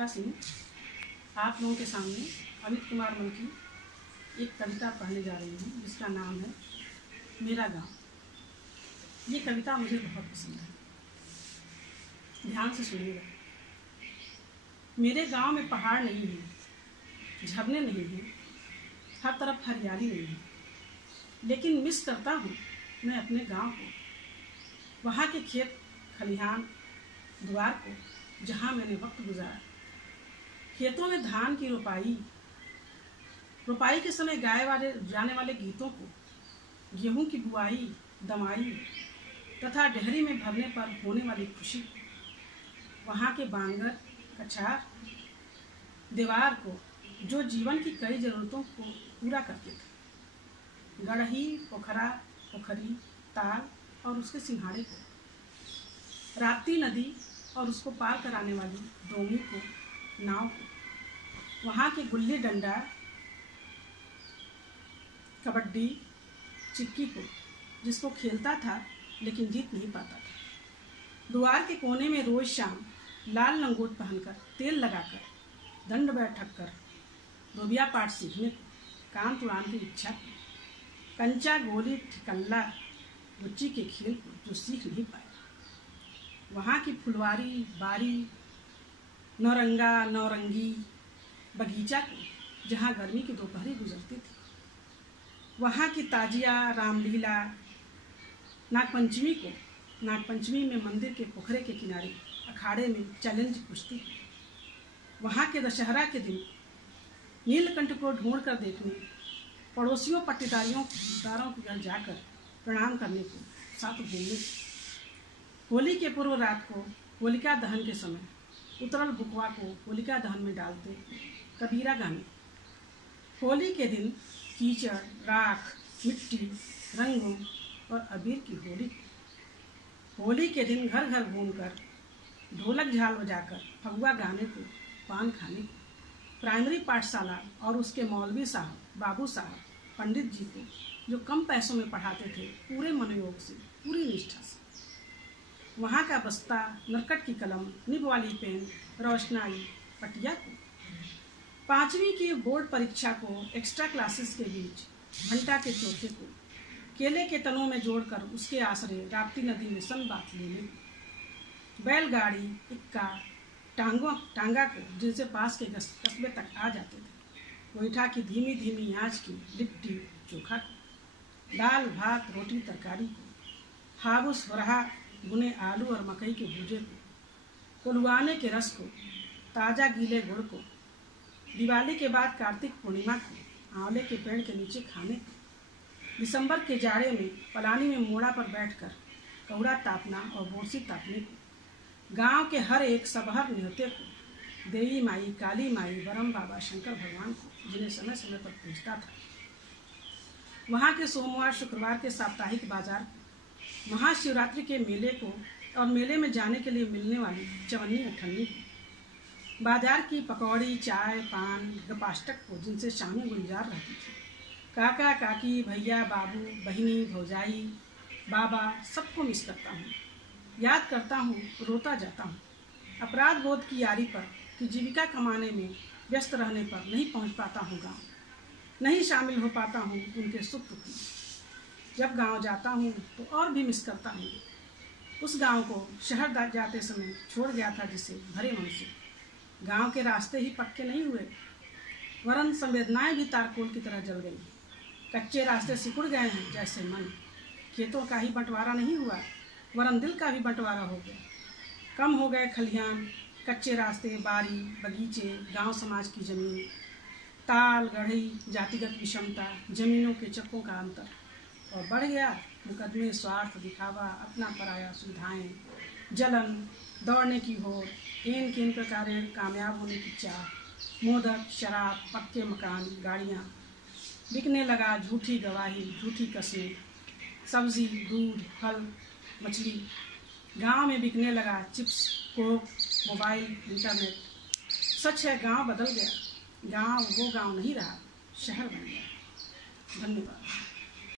अलका सिंह आप लोगों के सामने अमित कुमार मन की एक कविता पढ़ने जा रही हूँ जिसका नाम है मेरा गांव। ये कविता मुझे बहुत पसंद है, ध्यान से सुनिएगा। मेरे गांव में पहाड़ नहीं है, झरने नहीं हैं, हर तरफ हरियाली नहीं है, लेकिन मिस करता हूँ मैं अपने गांव को, वहाँ के खेत खलिहान द्वार को जहाँ मैंने वक्त गुजारा। खेतों में धान की रोपाई के समय गाए जाने वाले गीतों को, गेहूं की बुआई दमाई तथा डेहरी में भरने पर होने वाली खुशी, वहाँ के बांगर कछार दीवार को जो जीवन की कई जरूरतों को पूरा करते थे, गढ़ही पोखरी ताल और उसके सिंहाड़े को, राप्ती नदी और उसको पार कराने वाली डोंगी को, नाव को, वहाँ के गुल्ली डंडा कबड्डी चिक्की को जिसको खेलता था लेकिन जीत नहीं पाता था। द्वार के कोने में रोज शाम लाल लंगोट पहनकर तेल लगाकर दंड बैठक कर धोबिया पाठ सीखने को, कान तुड़ान की इच्छा को, कंचा गोली ठिकल्ला रुचि के खेल को जो सीख नहीं पाया, वहाँ की फुलवारी बारी नौरंगा नौरंगी बगीचा को जहाँ गर्मी की दोपहरी गुजरती थी, वहाँ की ताजिया रामलीला नागपंचमी में मंदिर के पोखरे के किनारे अखाड़े में चैलेंज कुश्ती, वहाँ के दशहरा के दिन नीलकंठ को ढूंढ कर देखने, पड़ोसियों पट्टीदारों के घर जाकर प्रणाम करने को, साथ घूमने को, होली के पूर्व रात को होलिका दहन के समय उतरल बुकवा को होलिका दहन में डालते कबीरा गाने, होली के दिन कीचड़ राख मिट्टी रंगों और अबीर की होली के दिन घर घर घूमकर ढोलक झाल बजाकर फगुआ गाने को, पान खाने को, प्राइमरी पाठशाला और उसके मौलवी साहब बाबू साहब पंडित जी को जो कम पैसों में पढ़ाते थे पूरे मनोयोग से पूरी निष्ठा से, वहाँ का बस्ता नरकट की कलम निब वाली पेन रोशनाई पटिया को, 5वीं की बोर्ड परीक्षा को एक्स्ट्रा क्लासेस के बीच घंटा के चौथे को केले के तनों में जोड़कर उसके आसरे राप्ती नदी में सन बात लेने को, बैलगाड़ी इक्का टांगा को जिनसे पास के कस्बे तक आ जाते थे, गोईठा की धीमी धीमी आँच की लिट्टी चोखा को, दाल भात रोटी तरकारी को, हाबुस वरहा बुने आलू और मकई के भूजे को, कोलुआने के रस को, ताज़ा गीले गुड़ को, दिवाली के बाद कार्तिक पूर्णिमा को आंवले के पेड़ के नीचे खाने को, दिसंबर के जाड़े में पलानी में मोड़ा पर बैठकर कौड़ा तापना और बोरसी तापने को, गांव के हर एक सबहर निहते को, देवी माई काली माई बरम बाबा शंकर भगवान को जिन्हें समय समय पर पूजता था, वहाँ के सोमवार शुक्रवार के साप्ताहिक बाजार को, महाशिवरात्रि के मेले को और मेले में जाने के लिए मिलने वाली चवन्नी अठन्नी को, बाजार की पकौड़ी चाय पान गपाष्टक को जिनसे शामें गुलजार रहती थी, काका काकी भैया बाबू बहिनी भौजाई बाबा सबको मिस करता हूँ, याद करता हूँ, रोता जाता हूँ। अपराध बोध की यारी पर कि जीविका कमाने में व्यस्त रहने पर नहीं पहुँच पाता हूँ गाँव, नहीं शामिल हो पाता हूँ उनके सुख दुख में। जब गांव जाता हूँ तो और भी मिस करता हूँ उस गांव को शहर जाते समय छोड़ गया था जिसे भरे मन से। गांव के रास्ते ही पक्के नहीं हुए, वरन संवेदनाएं भी तारकोल की तरह जल गई। कच्चे रास्ते सिकुड़ गए हैं जैसे मन, खेतों का ही बंटवारा नहीं हुआ वरन दिल का भी बंटवारा हो गया। कम हो गए खलिहान कच्चे रास्ते बारी बगीचे गांव समाज की जमीन, ताल गढ़ई जातिगत विषमता जमीनों के चक्कों का अंतर, और बढ़ गया मुकदमे स्वार्थ दिखावा अपना पराया सुविधाएं, जलन दौड़ने की होड़ एन केन प्रकार कामयाब होने की चाह, मोदक शराब पक्के मकान गाड़ियाँ, बिकने लगा झूठी गवाही झूठी कस्में, सब्जी दूध फल मछली, गांव में बिकने लगा चिप्स कोक मोबाइल इंटरनेट। सच है गांव बदल गया, गांव वो गांव नहीं रहा, शहर बन गया। धन्यवाद।